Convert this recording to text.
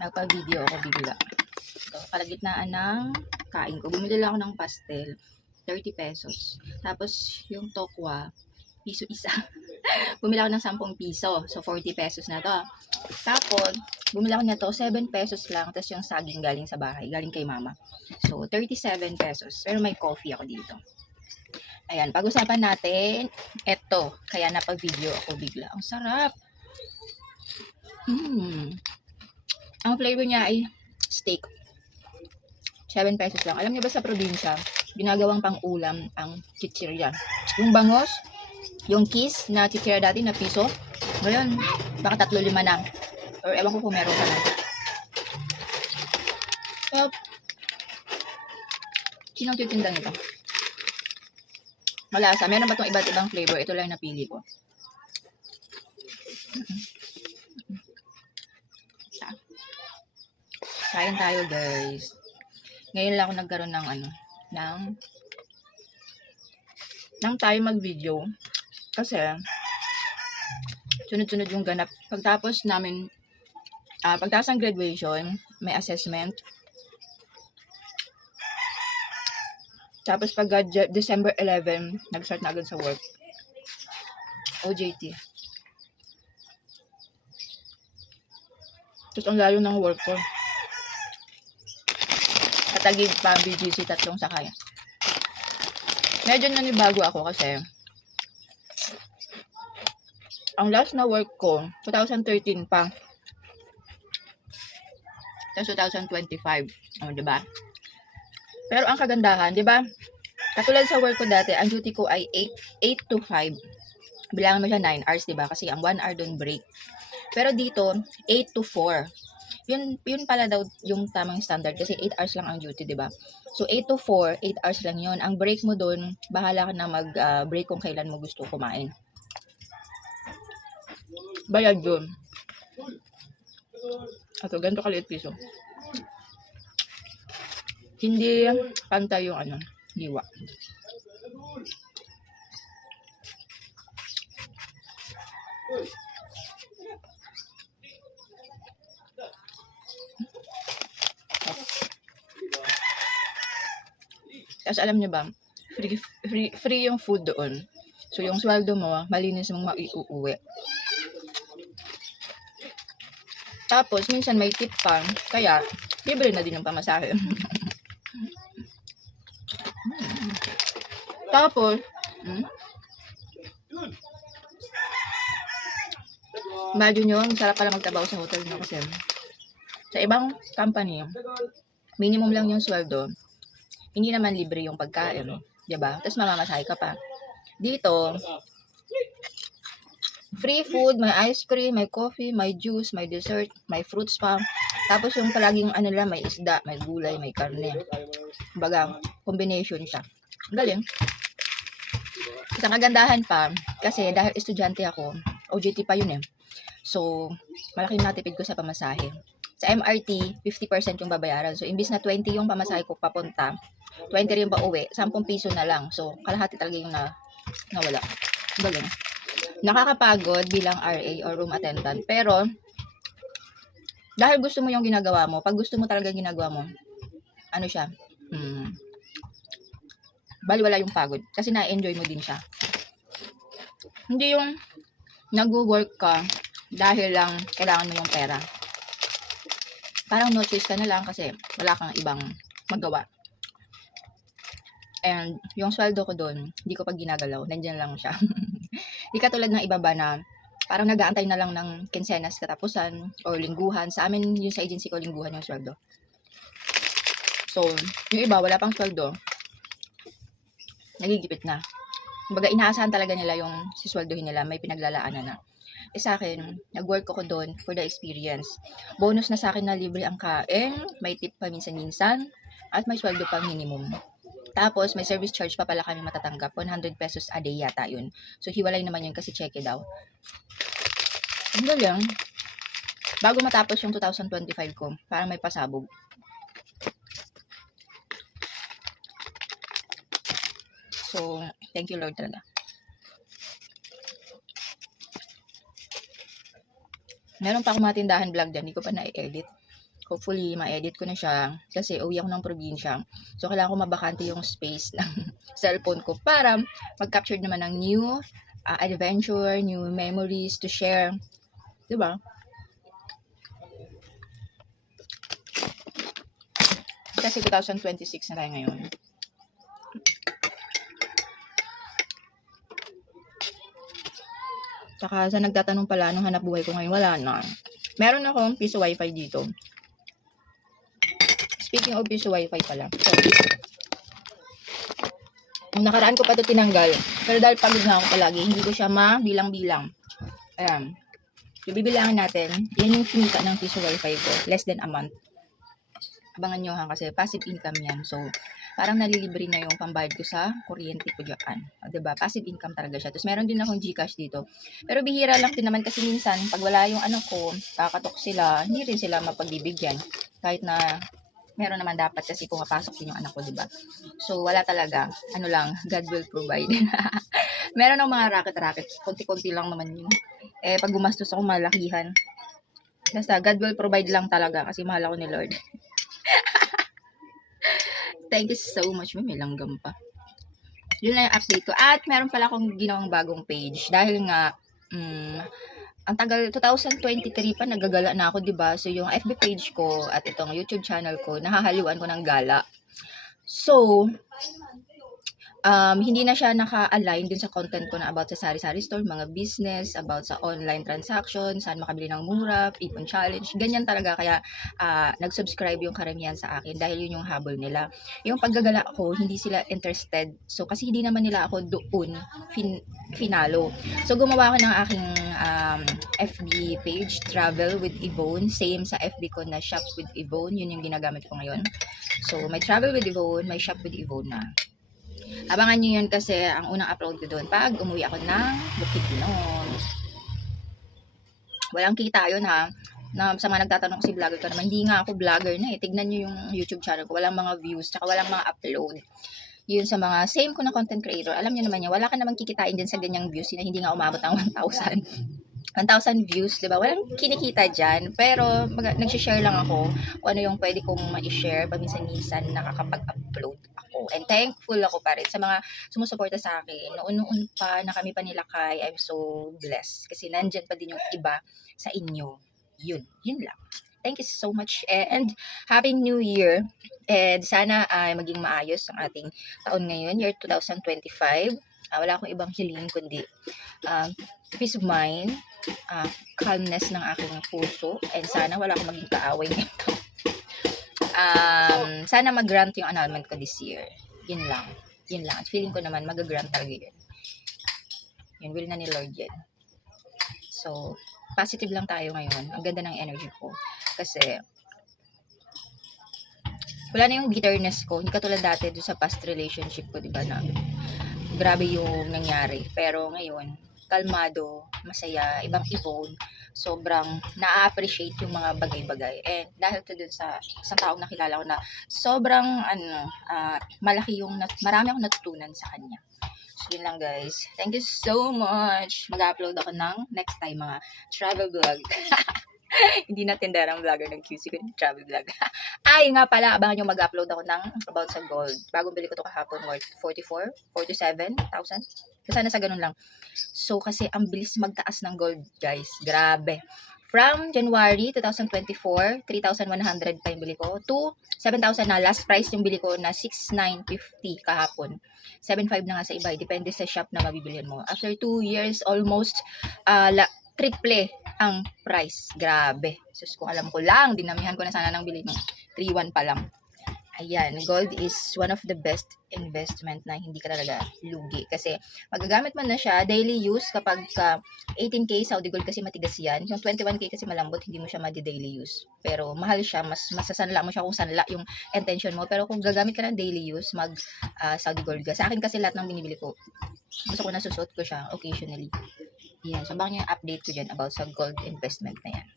Nagpa-video ako bigla. So, kalagitnaan ng kain ko. Bumili lang ako ng pastel. 30 pesos. Tapos, yung tokwa, piso isa. Bumili ako ng 10 piso. So, 40 pesos na to. Tapos, bumili ako nito, 7 pesos lang. Tapos, yung saging galing sa bahay. Galing kay mama. So, 37 pesos. Pero may coffee ako dito. Ayan, pag-usapan natin, eto. Kaya napag-video ako bigla. Ang sarap. Ang flavor niya ay steak. 7 pesos lang. Alam niyo ba sa probinsya, ginagawang pang-ulam ang chichirya. Yung bangos, yung kiss na chichirya dati na piso, ngayon, baka 3-5 na. Or ewan ko kung meron ka na. So, sinong titinda nito? Malasa. Meron ba itong iba't ibang flavor? Ito lang yung napili ko. Kain tayo, guys. Ngayon lang ako nagkaroon ng ng tayo mag-video. Kasi, sunod-sunod yung ganap. Pagtapos namin, pagtapos ng graduation, may assessment. Tapos pag December 11, nag-start na agad sa work. OJT. Tapos ang layo ng work ko. Katagig pa BGC 3 sakay. Medyo nanibago ako kasi ang last na work ko 2013 pa. Tapos 2025. Diba? Pero ang kagandahan, diba? Katulad sa work ko dati, ang duty ko ay 8 to 5. Bilangan mo siya 9 hours, diba? Kasi ang 1 hour doon break. Pero dito, 8 to 4. Yun pala daw yung tamang standard kasi 8 hours lang ang duty, di ba? So 8 to 4, 8 hours lang yun. Ang break mo doon, bahala ka na mag-break kung kailan mo gusto kumain. Bayad doon. Ato, ganito kaliit piso. Hindi pantay yung hiwa. Tapos alam niyo ba, free yung food doon. So yung sweldo mo, malinis mong maiuuwi. Tapos minsan may tip pa, kaya libre na din yung pamasahe. Tapos, imagine nyo, ang sarap pala magtrabaho sa hotel no? Kasi sa ibang company, minimum lang yung sweldo. Hindi naman libre yung pagkain. Diba? Tapos mamamasahe ka pa. Dito, free food, may ice cream, may coffee, may juice, may dessert, may fruits pa. Tapos yung palaging lang, may isda, may gulay, may karne. Kumbaga, combination siya. Galing. Isang kagandahan pa, kasi dahil estudyante ako, OJT pa yun eh. So, malaking natipid ko sa pamasahe. Sa MRT, 50% yung babayaran. So, imbis na 20 yung pamasahe ko papunta, 20 rin pa uwi, 10 piso na lang. So, kalahati talaga yung nawala. Galing. Nakakapagod bilang RA or room attendant. Pero, dahil gusto mo yung ginagawa mo, pag gusto mo talaga ginagawa mo, siya, baliwala yung pagod. Kasi na-enjoy mo din siya. Hindi yung nag-work ka dahil lang kailangan mo yung pera. Parang no choice ka na lang kasi wala kang ibang magawa. And yung sweldo ko doon, hindi ko pag ginagalaw. Nandyan lang siya. Di katulad ng iba ba na parang nag-aantay na lang ng kinsenas katapusan or lingguhan. Sa amin, yung sa agency ko, lingguhan yung sweldo. So, yung iba, wala pang sweldo. Nagigipit na. Kumbaga, inaasahan talaga nila yung sisweldohin nila. May pinaglalaanan na. Sa akin, nag-work ako doon for the experience. Bonus na sa akin na libre ang kain, may tip pa minsan-minsan, at may sweldo pa minimum. Tapos, may service charge pa pala kami matatanggap. 100 pesos a day yata yun. So, hiwalay naman yun kasi cheque daw. Ang galing. Bago matapos yung 2025 ko, parang may pasabog. So, thank you Lord talaga. Meron pa akong mga tindahan vlog dyan, hindi ko pa na-edit. hopefully, ma-edit ko na siya kasi uwi ako ng probinsya. So, kailangan ko mabakante yung space ng cellphone ko para mag-capture naman ng new adventure, new memories to share. Diba? Kasi 2026 na tayo ngayon. Saka sa nagtatanong pala nung hanap buhay ko ngayon, wala na. Meron akong piso wifi dito. Speaking of piso wifi pala. So, nung nakaraan ko pa ito tinanggal. Pero dahil pagod na ako palagi, hindi ko siya mabilang-bilang. Ayan. So, bibilangin natin. Yan yung kinita ng piso wifi ko. Less than a month. Abangan nyo ha, kasi passive income yan. So, parang nalilibre na yung pambayad ko sa kuryente ko dyan. O, diba? Passive income talaga siya. Tapos, meron din akong Gcash dito. Pero bihira lang din naman kasi minsan, pag wala yung anak ko, kakatok sila, hindi rin sila mapagbibigyan. Kahit na, meron naman dapat kasi pumapasok din yung anak ko, diba? So, wala talaga. Ano lang, God will provide. Meron ng mga racket-racket. Konti-konti lang naman yun. Pag gumastos ako, malakihan. Basta, God will provide lang talaga kasi mahal ako ni Lord. Thank you so much. May langgam pa. Yun na yung update ko. At meron pala akong ginawang bagong page. Dahil nga, ang tagal, 2023 pa, nagagala na ako, diba? So, yung FB page ko at itong YouTube channel ko, nahahaliwan ko ng gala. So, hindi na siya naka-align din sa content ko na about sa sari-sari store, mga business, about sa online transaction, saan makabili ng mura, ipon challenge, ganyan talaga. Kaya nag-subscribe yung karamihan sa akin dahil yun yung habol nila. Yung paggagala ko, hindi sila interested. So, kasi hindi naman nila ako doon finalo. So, gumawa ko ng aking FB page, Travel with Yvonne. Same sa FB ko na Shop with Yvonne. Yun yung ginagamit ko ngayon. So, may Travel with Yvonne, may Shop with Yvonne na. Abangan nyo yun kasi ang unang upload ko doon pag umuwi ako ng Bukidnon. Walang kita yun ha. Na, sa mga nagtatanong si vlogger ka naman, hindi nga ako vlogger na eh. Tignan nyo yung YouTube channel ko. Walang mga views, tsaka walang mga upload. Yun sa mga same ko na content creator. Alam nyo naman yan, wala ka namang kikitain din sa ganyang views na hindi nga umabot ng 1,000. 1,000 views, diba? Walang kinikita dyan. Pero nag-share lang ako kung ano yung pwede kong ma-share. Paminsan-minsan nakakapag-upload ako. And thankful ako pa rin sa mga sumusuporta sa akin. Noon pa na kami pa nila kay, I'm so blessed. Kasi nandyan pa din yung iba sa inyo. Yun lang. Thank you so much and Happy New Year. And sana ay maging maayos ang ating taon ngayon, year 2025. Wala akong ibang hiling kundi peace of mind, calmness ng aking puso, and sana wala akong maging kaaway nito. Sana mag-grant yung annulment ko this year. Yun lang. At feeling ko naman mag-grant talaga yun. Yun, will na ni Lord yan. So, positive lang tayo ngayon. Ang ganda ng energy ko. Kasi, wala na yung bitterness ko. Hindi katulad dati doon sa past relationship ko, diba, na grabe yung nangyari. Pero ngayon, kalmado, masaya, ibang Yvonne, sobrang na-appreciate yung mga bagay-bagay. And dahil to dun sa isang taong nakilala ko na sobrang malaki yung, marami akong natutunan sa kanya. So, yun lang guys. Thank you so much. Mag-upload ako ng next time mga travel vlog. Hindi na tinderang vlogger ng QC ko, travel vlog. Ay nga pala, abangan nyo mag-upload ako ng about sa gold. Bagong bili ko to kahapon, worth 47,000. Sana sa ganun lang. So, kasi ang bilis magtaas ng gold, guys. Grabe. From January 2024, 3,100 pa yung bili ko, to 7,000 na. Last price yung bili ko na 6,950 kahapon. 7,500 na nga sa iba. Depende sa shop na mabibilihan mo. After 2 years, almost triple ang price. Grabe. Sus, kung alam ko lang, dinamihan ko na sana ng bili ng 3,100 pa lang. Ayan, gold is one of the best investment na hindi ka talaga lugi. Kasi magagamit man na siya, daily use kapag 18K Saudi gold kasi matigas yan. Yung 21K kasi malambot, hindi mo siya daily use. Pero mahal siya, mas masasanla mo siya kung sanla yung intention mo. Pero kung gagamit ka ng daily use, Saudi gold ka. Sa akin kasi lahat ng binibili ko, gusto ko na susot ko siya occasionally. Yan, so baka yung update ko dyan about sa gold investment na yan.